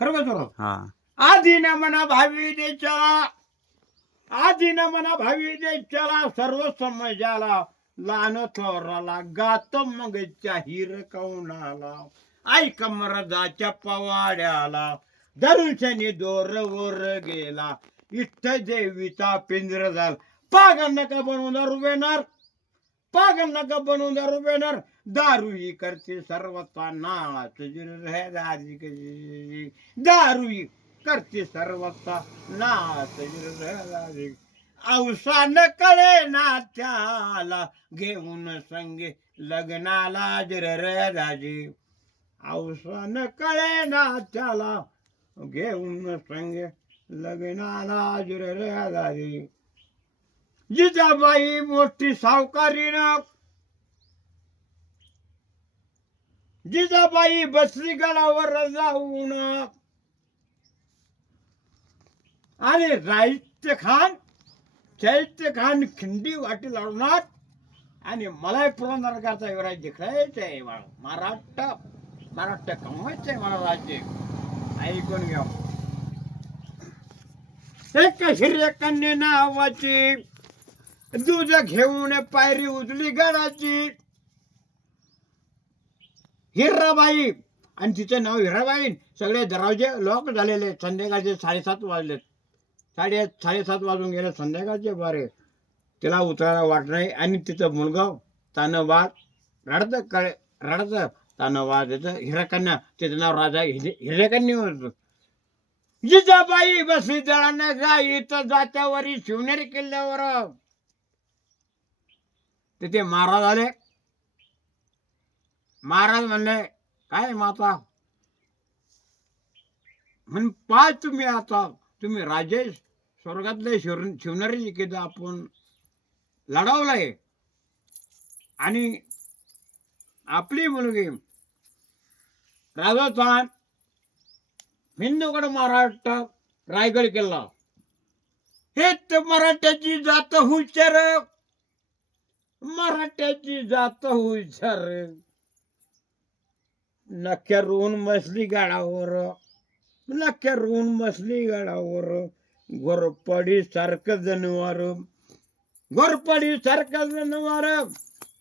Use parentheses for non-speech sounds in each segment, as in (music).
खरं का हा. आधी न म्हणा भावी देशाला आधी न म्हणा भावी देशाला सर्व समाजाला लहान थोराला गात मग हिर कौनाला. आई कमरदाच्या पवाड्याला दरुशनी दोर वर गेला. इष्ट देवीचा पिंजर झाला. पागल नका बनवून दारू बेणार पागल नका बनवून दारू बेणार दारू ही करते सर्वता नाच दारू ही करते सर्वता नाच औसान कळे ना त्याला घेऊन संगे लग्नाला जर दाजी. औसान कळे ना त्याला घेऊन संगे लग्नाला जर दाजी. जिजाबाई मोठी सावकारीनं जिजाबाई बसली गडावर जाऊन आणि राहित्य खान चैत्य खान खिंडी वाटी लावणार. आणि मला पुरंदरकरचा युवराज जिंकायचं आहे मला महाराष्ट्र महाराष्ट्र कमवायचं आहे मला राज्य. ऐकून घ्या. एक हिर्यकन्या नावाची दूध घेऊन पायरी उजली गडाची. हिराबाई आणि तिचं नाव हिराबाई. सगळे दरवाजे लोक झालेले संध्याकाळचे साडेसात वाजले साडे साडेसात वाजून गेले संध्याकाळचे बरे तिला उतरायला वाट नाही. आणि तिचं मुलगा तानवाद रडत कळे रडत तानवाद येतं हिरकन्या तिचं नाव राजा हिरे- हिरेकन्या होतं जिजाबाई बसली दळांना जाई तर जात्यावरी शिवनेरी किल्ल्यावर. तिथे महाराज आले. महाराज म्हणले काय माता? म्हण पाय तुम्ही आता तुम्ही राजेश स्वर्गातले शिव शिवनारी केलं आपण लढवलंय. आणि आपली मुलगी राजस्थान हिंदूकडे महाराष्ट्र रायगड किल्ला हे तर मराठ्याची जात हुशार मराठ्याची जात हुशार नक्या रोवून बसली गाडावर. नक्या रोवून बसली गाडावर. गोरपडी सारखं जनावर. गोरपडी सारखं जनावर.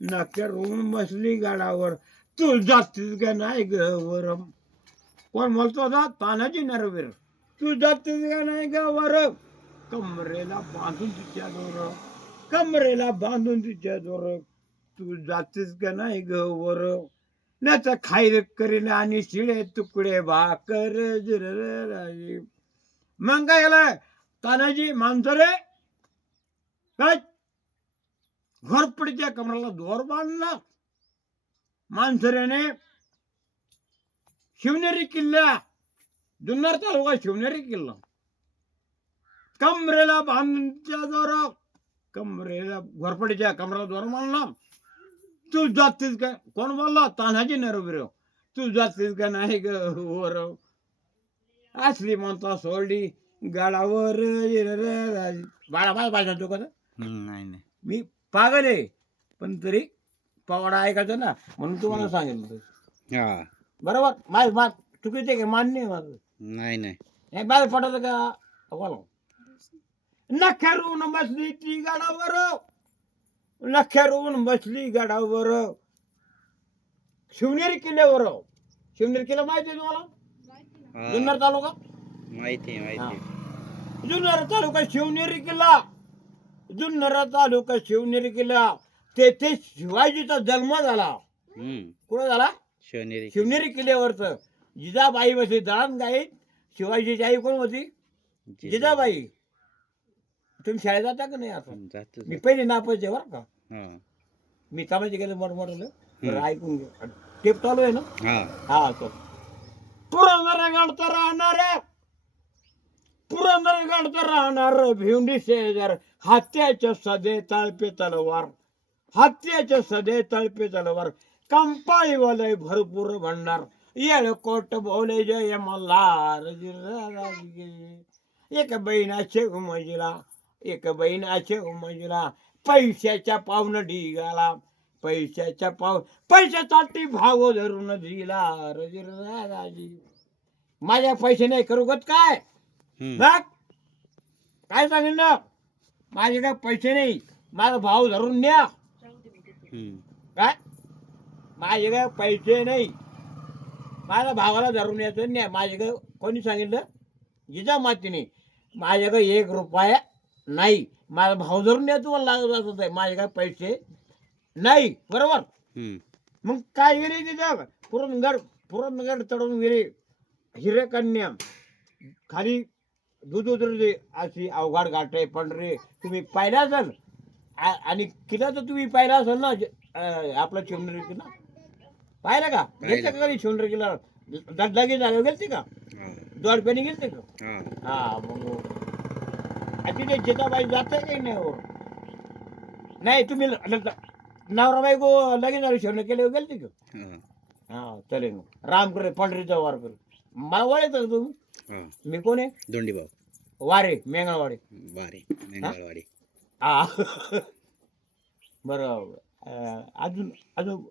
नक्या रोवून बसली गाडावर. तू जातीस का नाही ग वर? कोण बोलतो होता तानाजी नरवीर. तू जातीस का नाही ग वर? कमरेला बांधून तिच्या दोर कमरेला बांधून तिच्या जोर. तू जातेस का नाही ग वर? नाचा खायर करील आणि शिळे तुकडे भाकर मग काय झालं तानाजी मानसरे? काय घोरपडीच्या कमराला दोर बांधला मानसरेने शिवनेरी किल्ला जुन्नर तालुका शिवनेरी किल्ला. कमरेला बांधूनच्या जोरात कमरेला घोरपडीच्या कमराला दोर बांधला तू जातीस का? कोण बोलला तान्हाजी नरवीर तू जातीस का नाही ग वर असली म्हणता सोडली. गाडावर बाळा बाळा बाळा तो कसं नाही नाही. मी पागल आहे. पण तरी पवाडा ऐकायचं ना म्हणून तुम्हाला सांगितलं हा. बरोबर? माझ मा चुकीचं का मान्य आहे माझं? नाही नाही. हे बाहेर पडत का? बोला. नख्यारून बसली ती गाडावर. नख्यारून बसली गाडावर. शिवनेरी किल्ल्यावर. शिवनेरी किल्ला माहिती आहे तुम्हाला? जुन्नर तालुका? माहिती माहिती. जुन्नर तालुका शिवनेरी किल्ला. जुन्नर तालुका शिवनेरी किल्ला. तेथे शिवाजीचा जन्म झाला. हम्म. कुठं झाला? शिवनेरी शिवनेरी किल्ल्यावरच. जिजाबाई बसली दळण गाईत शिवाजीची आई कोण होती? जिजाबाई. तुम्ही शाळेत जाता का नाही आता जातो मी पहिले नापायचे बरं का. हा. मी कामाचे गेले मोठ मोठं. ऐकून घे. टेप चालू आहे ना? हा. हा तो. पुरंदर गाडता राहणार पुरंदर गाडता राहणार भिवंडी शेजार. हत्याच्या सदे तळपे तलवार. हत्याच्या सदे तळपे तलवार. कंपाळी वालय भरपूर भंडार येळ कोट बोले जय मल्हार एक बहिणाचे उमजला. एक बहिणाचे उमजला पैशाच्या पावन ढिगाला पैशाच्या पाव पैशासाठी भाव धरून दिला रजिराजी माझ्या पैसे नाही करू गत काय? काय सांगेन ना? माझे काय पैसे नाही माझा भाव धरून न्या. हम्म. काय? माझे काय पैसे नाही माझ्या भावाला धरून यायचं नाही माझे काय कोणी सांगितलं? जिजा मातीने. माझ्याकडे एक रुपया नाही माझा भाव धरून या तुम्हाला लागत आहे माझे काय पैसे नाही बरोबर. मग काय गेली तिथं? पुरणगड पुरणगड चढून गेली हिरेकन्या. खाली दूध उतरते अशी अवघड गाठे पंढरे. तुम्ही पाहिला असाल? आणि किल्ला तर तुम्ही पाहिला असाल ना आपला चिमणरी किल्ला? पाहिला का? गेलते का कधी चिमणरी किल्ला? लगेच झाले गेलते का? हा. दोन रुपयाने गेलते का? हा. हा मग तिथे जिजाबाई जाते काही नाही हो. नाही तुम्ही ल- ल- नवरा बायको लगेच शेवणे केले गेलते का? हा. चालेल मग राम करे पंढरीचा वार करे. मला का तुम्ही? हा. मी कोण आहे? दोंडी भाऊ वारे मेंगावाडे वारे मेंगाळवाडी. हा. (laughs) बरं अं, अजून अजून